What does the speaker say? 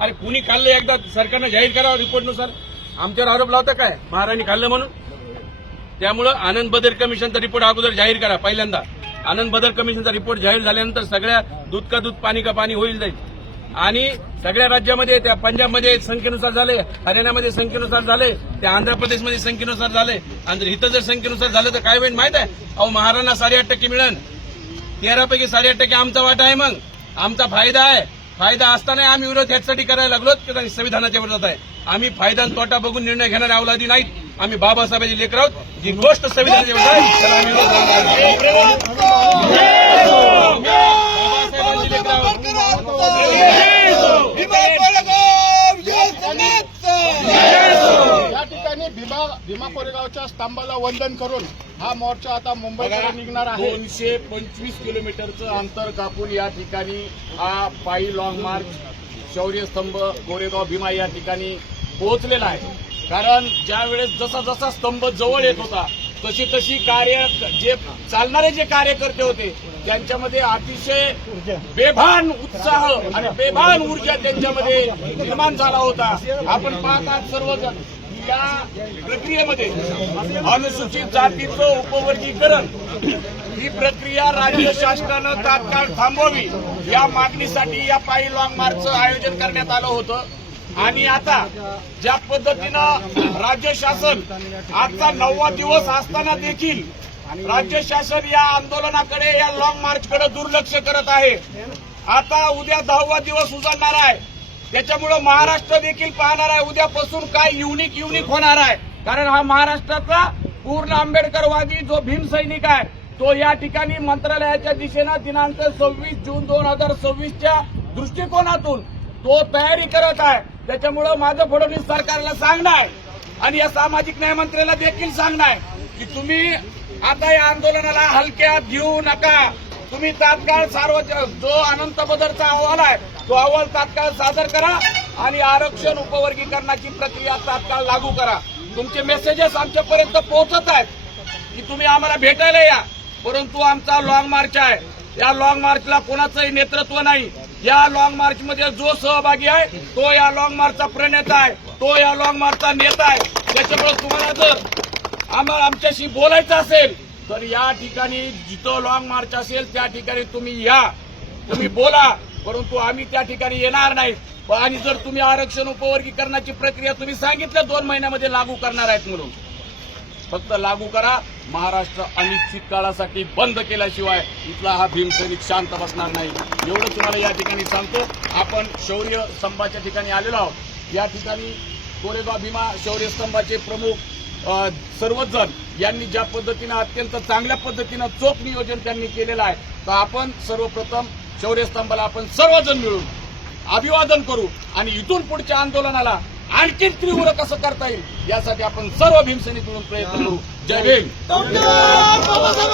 अरे कुणी खाल्लं एकदा सरकारनं जाहीर करावं रिपोर्टनुसार. आमच्यावर आरोप लावता काय महाराणी खाल्लं म्हणून. त्यामुळं आनंद बदर कमिशनचा रिपोर्ट अगोदर जाहीर करा. पहिल्यांदा आनंद बदर कमिशनचा रिपोर्ट जाहीर झाल्यानंतर सगळ्या दूध का दूध पाणी का पाणी होईल जाईल. आणि सगळ्या राज्यामध्ये त्या पंजाबमध्ये संख्येनुसार झाले, हरियाणामध्ये संख्येनुसार झाले, त्या आंध्र प्रदेशमध्ये संख्येनुसार झाले. आणि इथं जर संख्येनुसार झालं तर काय होईल माहित आहे. अहो महाराणांना 8.5% मिळेल. 13पैकी 8.5% आमचा वाटा आहे. मग आमचा फायदा आहे. फायदा असताना आम्ही विरोध ह्यासाठी करायला लागलो की संविधानाच्या विरोधात आहे. आम्ही फायदा आणि तोटा बघून निर्णय घेणारे अवलादी नाहीत. आम्ही बाबासाहेबांची लेकर आहोत. जी गोष्ट संविधानाच्या विरोधात आहे त्याला आम्ही विरोध बाबासाहेबांची लेकर आहोत. या ठिकाणी भीमा कोरेगावच्या स्तंभाला वंदन करून हा मोर्चा आता मुंबईकडे निघणार आहे. 225 किलोमीटरचं अंतर कापून या ठिकाणी हा पायी लॉंग मार्च शौर्यस्तंभ कोरेगाव भीमा या ठिकाणी पोहोचलेला आहे. कारण ज्या वेळेस जसा जसा स्तंभ जवळ येत होता तशी तशी जे चालणारे जे कार्यकर्ते होते त्यांच्यामध्ये अतिशय बेभान उत्साह आणि बेभान ऊर्जा त्यांच्यामध्ये निर्माण झाला होता. आपण पाहतात सर्वजण या प्रक्रियेमध्ये अनुसूचित जातीचं उपवर्गीकरण ही प्रक्रिया राज्य शासनानं तात्काळ थांबवावी या मागणीसाठी या पायी लॉंग मार्चचं आयोजन करण्यात आलं होतं. आणि आता ज्या पद्धतीनं राज्य शासन आजचा 9वा दिवस असताना देखील राज्य शासन या आंदोलनाकडे या लॉंग मार्चकडे दुर्लक्ष करत आहे. आता उद्या 10वा दिवस उजाडणार आहे. त्याच्यामुळे महाराष्ट्र देखील पाहणार आहे उद्यापासून काय युनिक होणार आहे. कारण हा महाराष्ट्राचा पूर्ण आंबेडकरवादी जो भीमसैनिक आहे तो या ठिकाणी मंत्रालयाच्या दिशेनं दिनांक 26 जून 2026च्या दृष्टिकोनातून तो तयारी करत आहे. त्याच्यामुळं माझं फडणवीस सरकारला सांगणार आणि या सामाजिक न्याय मंत्र्याला देखील सांगणार की तुम्ही आता या आंदोलनाला हलक्यात घेऊ नका. तुम्ही तात्काळ जो अनंत बदरचा अहवाल आहे तो अहवाल तात्काळ सादर करा आणि आरक्षण उपवर्गीकरणाची प्रक्रिया तात्काळ लागू करा. तुमचे मेसेजेस आमच्यापर्यंत पोहोचत आहेत की तुम्ही आम्हाला भेटायला या. परंतु आमचा लॉंग मार्च आहे. या लॉंग मार्चला कोणाचंही नेतृत्व नाही. या लॉंग मार्चमध्ये जो सहभागी आहे तो या लॉंग मार्चचा प्रणेता आहे. तो या लॉंग मार्चचा नेता आहे. त्याच्यामुळे तुम्हाला जर आमच्याशी बोलायचं असेल तर या ठिकाणी जिथं लॉंग मार्च असेल त्या ठिकाणी तुम्ही या, तुम्ही बोला. परंतु आम्ही त्या ठिकाणी येणार नाही. आणि जर तुम्ही आरक्षण उपवर्गीकरणाची प्रक्रिया तुम्ही सांगितलं 2 महिन्यामध्ये लागू करणार आहेत म्हणून, फक्त लागू करा. महाराष्ट्र अनिश्चित काळासाठी बंद केल्याशिवाय इथला हा भीमसैनिक शांत बसणार नाही. एवढं तुम्हाला या ठिकाणी सांगतो. आपण शौर्य स्तंभाच्या ठिकाणी आलेलो आहोत. या ठिकाणी कोरेगाव भीमा शौर्य स्तंभाचे प्रमुख सर्वच जण यांनी ज्या पद्धतीनं अत्यंत चांगल्या पद्धतीनं चोख नियोजन त्यांनी केलेलं आहे. तर आपण सर्वप्रथम शौर्य स्तंभाला आपण सर्वजण मिळून अभिवादन करू आणि इथून पुढच्या आंदोलनाला आणखी तीव्र कसं करता येईल यासाठी आपण सर्व भीमसैनिक मिळून प्रयत्न करू. जय भीम. बाबासाहेब